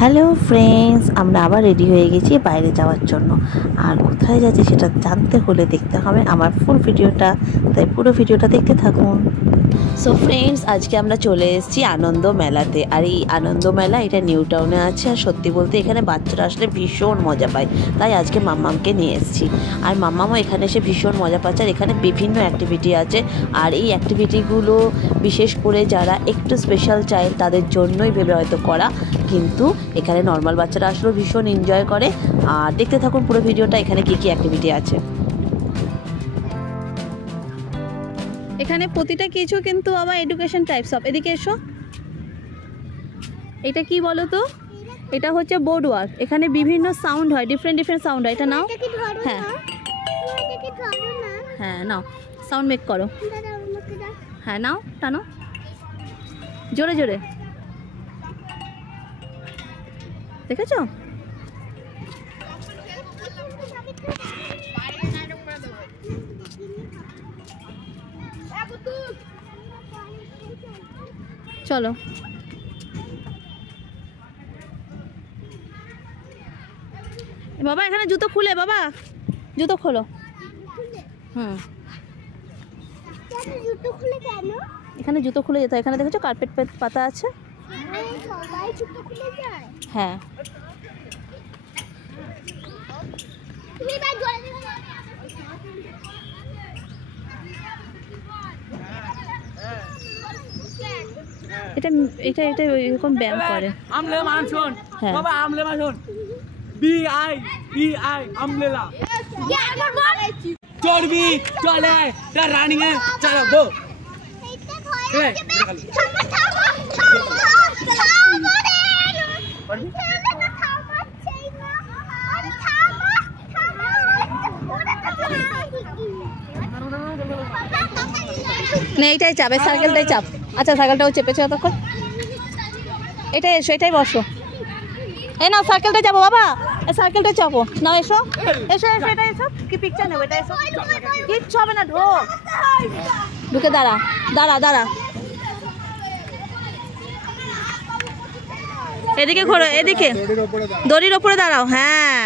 Hello friends, আমরা আবার ready হয়ে গেছি বাইরে যাওয়ার জন্য। আর কোথায় যাচ্ছি সেটা জানতে হলে দেখতে হবে আমার ফুল ভিডিওটা, তাই পুরো ভিডিওটা দেখতে থাকুন। সো ফ্রেন্ডস, আজকে আমরা চলে এসেছি আনন্দ মেলাতে। আর এই আনন্দ মেলা এটা নিউ টাউনে আছে। আর সত্যি বলতে এখানে বাচ্চারা আসলে ভীষণ মজা পায়, তাই আজকে মাম্মামকে নিয়ে এসেছি। আর মাম্মামও এখানে এসে ভীষণ মজা পাচ্ছে। আর এখানে বিভিন্ন অ্যাক্টিভিটি আছে, আর এই অ্যাক্টিভিটিগুলো বিশেষ করে যারা একটু স্পেশাল চাইল্ড তাদের জন্যই ভেবে হয়তো করা, কিন্তু এখানে নর্মাল বাচ্চারা আসলেও ভীষণ এনজয় করে। আর দেখতে থাকুন পুরো ভিডিওটা, এখানে কি কি অ্যাক্টিভিটি আছে। এখানে প্রতিটা কিছু কিন্তু আবার এডুকেশন টাইপস অফ। এদিকে এসো, এটা কি বলো তো? এটা হচ্ছে বোর্ড ওয়ার্ক। এখানে বিভিন্ন সাউন্ড হয়, ডিফারেন্ট সাউন্ড হয়। এটা নাও। হ্যাঁ হ্যাঁ, নাও, সাউন্ড মেক করো। হ্যাঁ নাও, টানো জোরে জোরে। দেখেছো? চলো, বাবা এখানে জুতো খুলে, বাবা জুতো খোলো। এখানে জুতো খুলে যেতে হয়। এখানে দেখেছো কার্পেট পাতা আছে। হ্যাঁ, এটা এটা এটা এরকম ব্যায়াম করে। আমলে মানছুন হ্যাঁ বাবা, আমলে মানছুন। বি আই ই আই আমলেলা। চড়বি চলে তা রানিং এ চলো গো। না এইটাই চাপ, সাইকেলটাই চাপ। আচ্ছা সাইকেলটাও চেপেছে তখন। এটাই এসো, এটাই বসো। এই নাও সাইকেলটা যাবো বাবা, এই সাইকেলটা চাপো। নাও এসো এসো এসো, এটা এসো। কি পিকচার নেবো? এটা এসো, কিচ্ছু হবে না। ঢোক, ঢুকে দাঁড়া দাঁড়া দাঁড়া। এদিকে ঘোরো, এদিকে দড়ির ওপরে দাঁড়াও। হ্যাঁ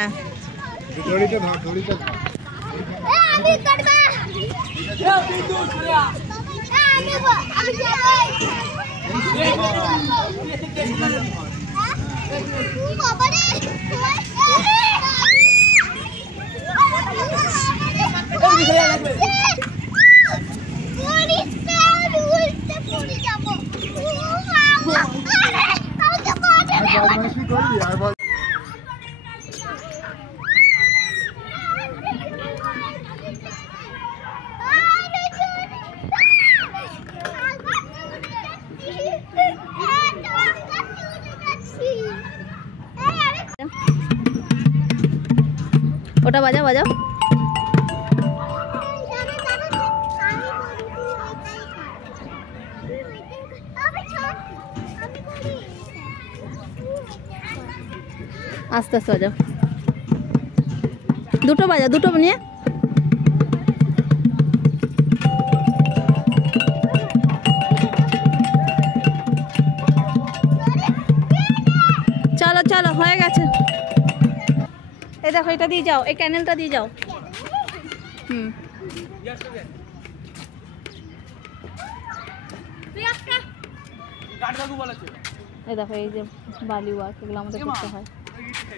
ওটা বাজাও বাজাও। আস্তে আস্তে বাজাও। দুটো বাজাও, দুটো নিয়ে। চলো চলো, হয়ে গেছে। এই দেখো, এটা দিয়ে যাও, এই ক্যানেলটা দিয়ে যাও। এই দেখো, এই যে বালি ওয়ার্ক, এগুলো আমাদের করতে হয়।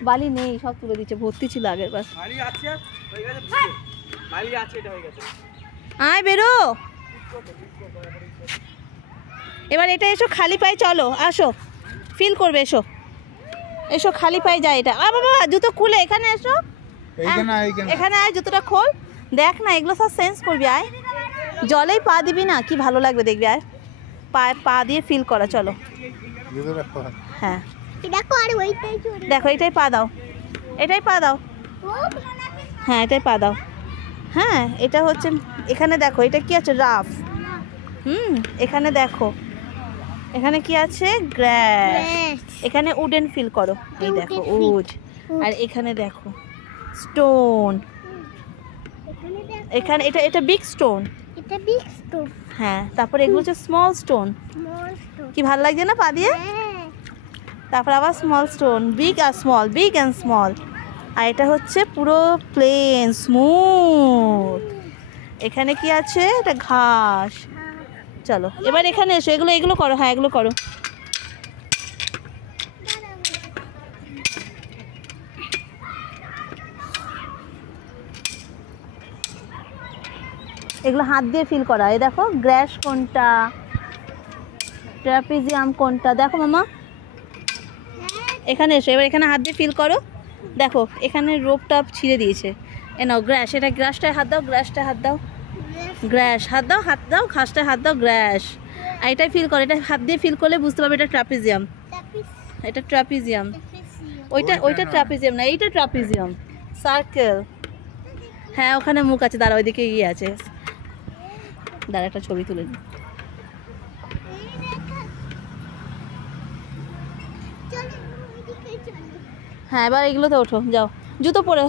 বালি নেই, সব তুলে দিচ্ছে, ভর্তি ছিল আগের বার। আয় বেরো এবার। এটা এসো, খালি পায়ে চলো, আসো, ফিল করবে। এসো এসো, খালি পায়ে যায় এটা। বাবা জুতো খুলে এখানে এসো, এখানে আয়, জুতোটা খোল। দেখ না, এগুলো সব সেন্স করবি। আয়, জলেই পা দিবি না, কি ভালো লাগবে দেখবি। আয়, পা দিয়ে ফিল করা। চলো। হ্যাঁ দেখো, এটাই পা দাও, এটাই পা দাও। হ্যাঁ এটাই পা দাও। হ্যাঁ এটা হচ্ছে, এখানে দেখো এটা কি আছে, রাফ। এখানে দেখো, এখানে কি আছে, গ্রাস। এখানে উডেন ফিল করো। এই দেখো উড। আর এখানে দেখো স্টোন। এখানে এটা বিগ স্টোন। হ্যাঁ, তারপরে এগুলো হচ্ছে স্মল স্টোন। কি ভাল লাগছে না পা দিয়ে? তারপর আবার স্মল স্টোন, বিগ আর স্মল, বিগ অ্যান্ড স্মল। আর এটা হচ্ছে পুরো প্লেন স্মুথ। এখানে কি আছে? এটা ঘাস। চলো এবার এখানে এসো, এগুলো এগুলো করো। হ্যাঁ এগুলো করো। এগুলো হাত দিয়ে ফিল করা। এই দেখো গ্র্যাস কোনটা, ট্রাপিজিয়াম কোনটা, দেখো মামা। এখানে এসো, এবার এখানে হাত দিয়ে ফিল করো। দেখো এখানে রোপটা ছিঁড়ে দিয়েছে। এ নাও গ্র্যাস, এটা গ্রাসটায় হাত দাও, গ্রাসটায় হাত দাও, গ্র্যাস হাত দাও, হাত দাও, ঘাসটায় হাত দাও, গ্র্যাস। আর এটাই ফিল করো, এটা হাত দিয়ে ফিল করলে বুঝতে পারবে এটা ট্রাপিজিয়াম। এটা ট্রাপিজিয়াম, ওইটা ট্রাপিজিয়াম না, এইটা ট্রাপিজিয়াম। সার্কেল, হ্যাঁ ওখানে মুখ আছে, দাঁড়া ওইদিকে ইয়ে আছে, দাঁড়া একটা ছবি তুলে নিই। হ্যাঁ এবার এগুলোতে ওঠো, যাও জুতো পরে।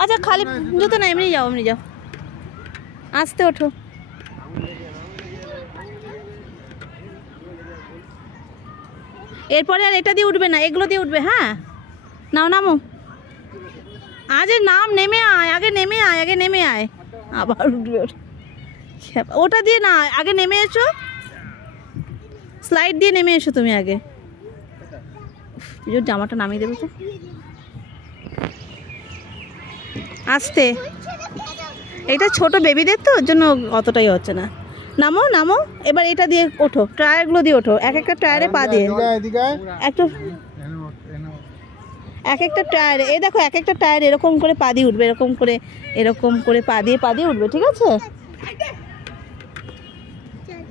আচ্ছা খালি জুতো না, এমনি যাও, এমনি যাও, আস্তে ওঠো। এরপরে আর এটা দিয়ে উঠবে না, এগুলো দিয়ে উঠবে। হ্যাঁ নাও নামো, আজ নাম, নেমে আয়, আগে নেমে আয়, আগে নেমে আয়, আবার উঠবে। ওটা দিয়ে না, আগে নেমে এসো, স্লাইড দিয়ে নেমে এসো তুমি আগে। জামাটা নামিয়ে দেবে তো আস্তে, এটা ছোট বেবিদের তো, ওর জন্য অতটাই হচ্ছে না। নামো নামো, এবার এটা দিয়ে ওঠো, টায়ারগুলো দিয়ে ওঠো, এক একটা টায়ারে পা দিয়ে একটু, এক একটা টায়ারে, এই দেখো এক একটা টায়ার এরকম করে পা দিয়ে উঠবে, এরকম করে পা দিয়ে উঠবে, ঠিক আছে?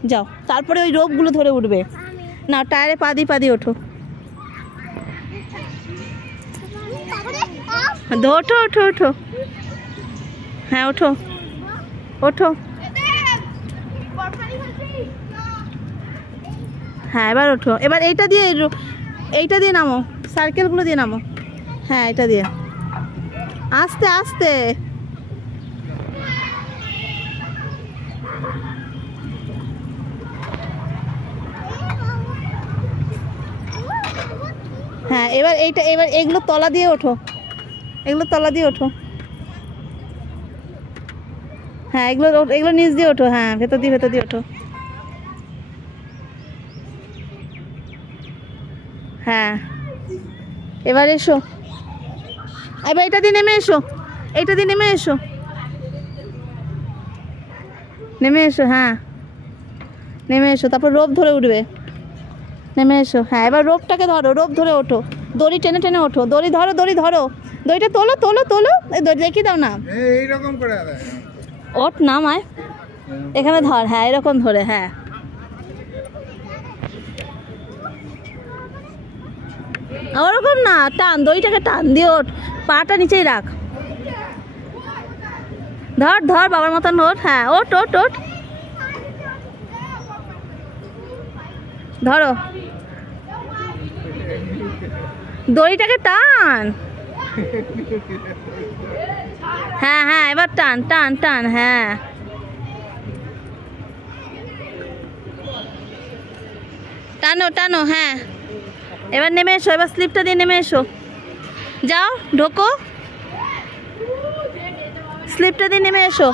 যাও তারপরে ওই রোপগুলো ধরে উঠবে না, টায়ারে পা দিয়ে ওঠো। ওঠো ওঠো ওঠো, হ্যাঁ ওঠো ওঠো, হ্যাঁ এবার ওঠো। এবার এইটা দিয়ে নামো, সার্কেলগুলো দিয়ে নামো। হ্যাঁ এটা দিয়ে আস্তে আস্তে, হ্যাঁ এবার এগুলো তলা দিয়ে ওঠো, এগুলো তলা দিয়ে ওঠো। হ্যাঁ এগুলো নিচ দিয়ে ওঠো, হ্যাঁ ভেতর দিয়ে ওঠো। হ্যাঁ এবার এসো, এবার এটা দিয়ে নেমে এসো, এইটা দিয়ে নেমে এসো, নেমে এসো, হ্যাঁ নেমে এসো, তারপর রোপ ধরে উঠবে, নেমে এসো। হ্যাঁ এবার রোপটাকে ধরো, রোপ ধরে ওঠো, দড়ি টেনে টেনে ওঠো, দড়ি ধরো, দড়িটা তোলো, এই দড়ি রেখে দাও না, এইরকম করে ওঠ নামায়, এখানে ধর, হ্যাঁ এরকম ধরে, হ্যাঁ ওরকম না, টান, দড়িটাকে টান দিয়ে ওঠ, পাটা নিচেই রাখ, ধর বাবার মতন ওঠ, হ্যাঁ ওঠ, ধরো দড়িটাকে টান, হ্যাঁ এবার টান, হ্যাঁ টানো, হ্যাঁ এবার নেমে এসো, এবার স্লিপটা দিয়ে নেমে এসো, যাও ঢোকো, স্লিপটা দিয়ে নেমে এসো।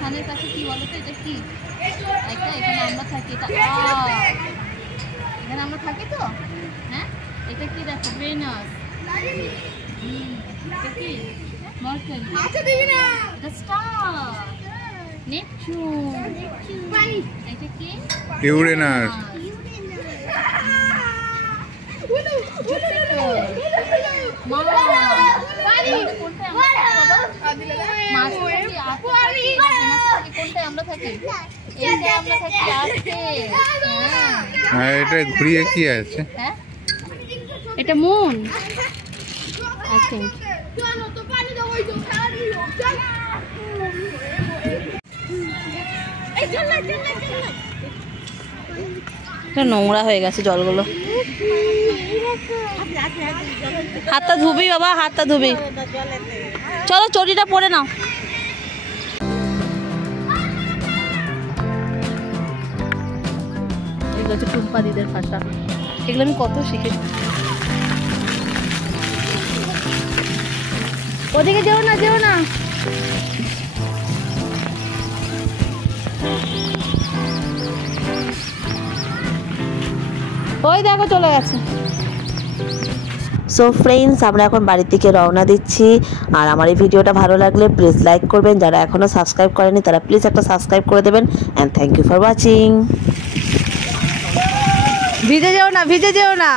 সানের কাছে কি বলো তো, এটা কি? এখানে আমরা থাকি, এখানে আমরা থাকি তো, হ্যাঁ এটা কি দেখো, ভেনাস, এটা কি মার্কারি, এটা স্টার, নেপচুন, এটা কি ইউরেনাস, এটা ঘুরিয়ে কি আছে? এটা মুন, আই থিংক। নোংরা হয়ে গেছে জলগুলো। হাতটা ধুবি বাবা, হাতটা ধুবি। চলো চটিটা পরে নাও। এগুলো হচ্ছে টুম্পা দিদের ভাষা, এগুলো আমি কত শিখেছি। ওদিকে যেও না, যেও না। ওই দেখো চলে গেছে। সো ফ্রেন্ডস, আমরা এখন বাড়ির দিকে রওনা দিচ্ছি। আর আমার এই ভিডিওটা ভালো লাগলে প্লিজ লাইক করবেন, যারা এখনও সাবস্ক্রাইব করেনি তারা প্লিজ একটা সাবস্ক্রাইব করে দেবেন। And thank you for watching. ভিজে যেও না, ভিজে যেও না।